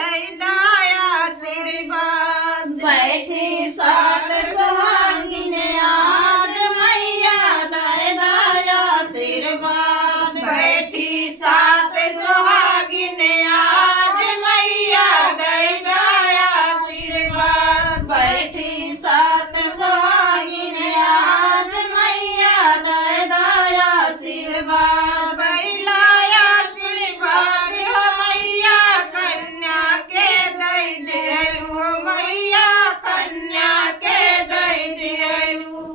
दई दाया आशीर्वाद। बैठी सात सुहागिन आज मैया दई दाया आशीर्वाद। बैठी सात सुहागिन आज मैया दई दाया आशीर्वाद। बैठी सात सुहागिन आज मैया दई दाया आशीर्वाद। बैलाया आशीर्वाद हो मैया कन्या के दई दियलु हो मैया कन्या के दई दियलु।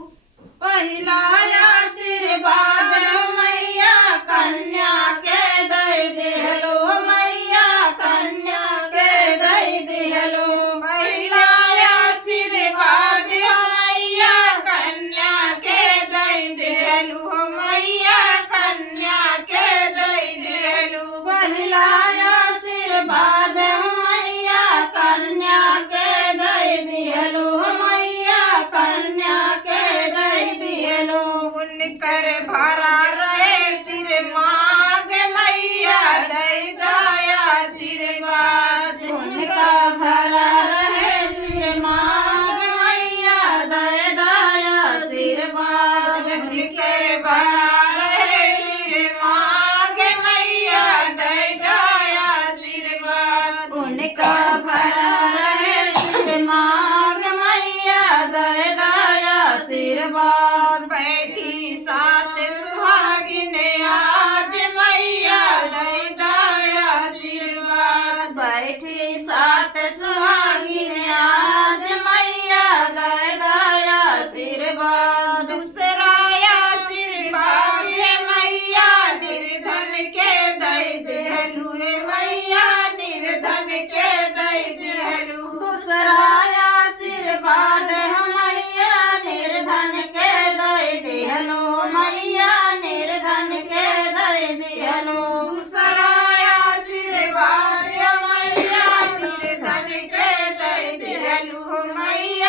पहिला आशीर्वाद मैया कन्या के दई दिहलो मैया कन्या के दई दिहलो। पहिला आशीर्वाद हो मैया कन्या के दई दियलु हो मैया कन्या के दई दियलु। पहिला आशीर्वाद मैया कन्या के दई दिहलो मैया कन्या के दई दिहलो। उनकर भरा रहे सिर मांग मैया दई दाया आशीर्वाद। उनका भरा रहे सिर मांग मैया दई दाया आशीर्वाद। उनकर भरा रहे सिर मांग मैया दई दाया आशीर्वाद। उनका भरा रहे सिर मांग मैया दई दाया आशीर्वाद। बैठी सात सुहागिन आज मैया दई दाया आशीर्वाद। बैठी सात सुहागिन आज मैया दई दाया आशीर्वाद। दूसरा आशीर्वाद है मैया निर्धन के दई दिहलु है मैया निर्धन के दई दिहलु। दूसरा आशीर्वाद मैया निर्धन के दई दिहलो मैया निर्धन के दई दिहलो। दूसरा आशीर्वाद है मैया निर्धन के दई दिहलु हो मैया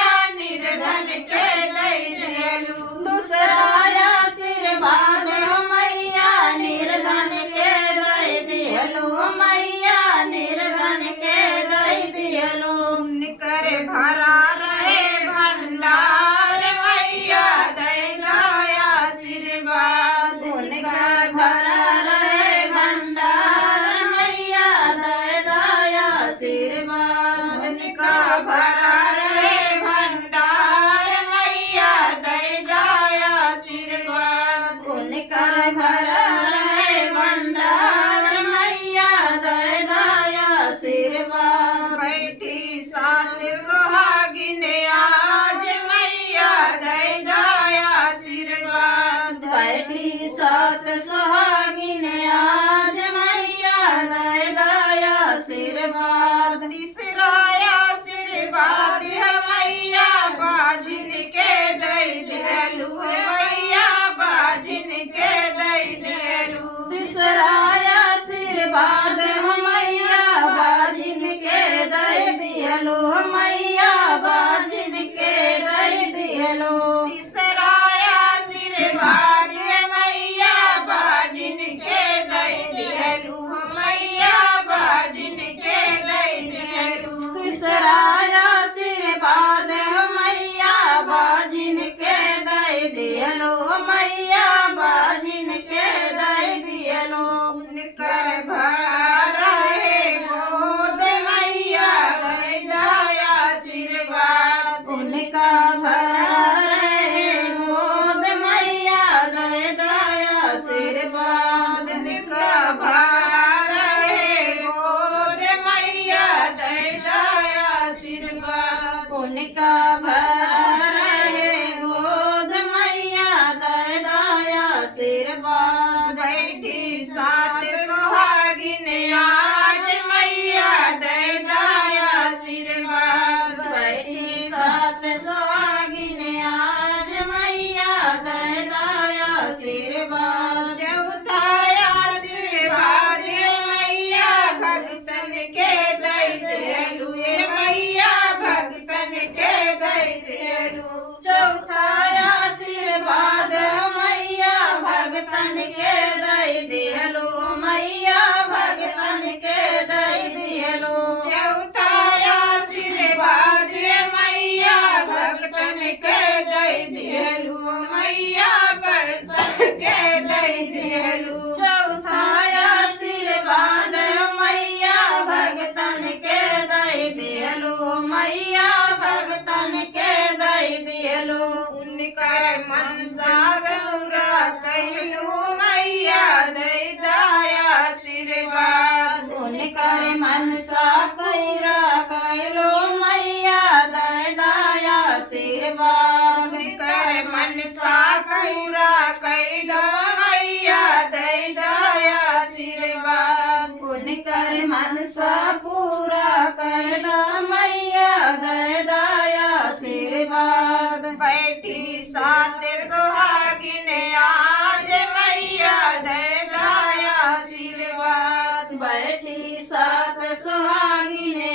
कर मनसा पूरा कैदा मैया दे दाया आशीर्वाद। बैठी साथ सुहागिन आज मैया दे दाया आशीर्वाद। बैठी साथ सुहागिन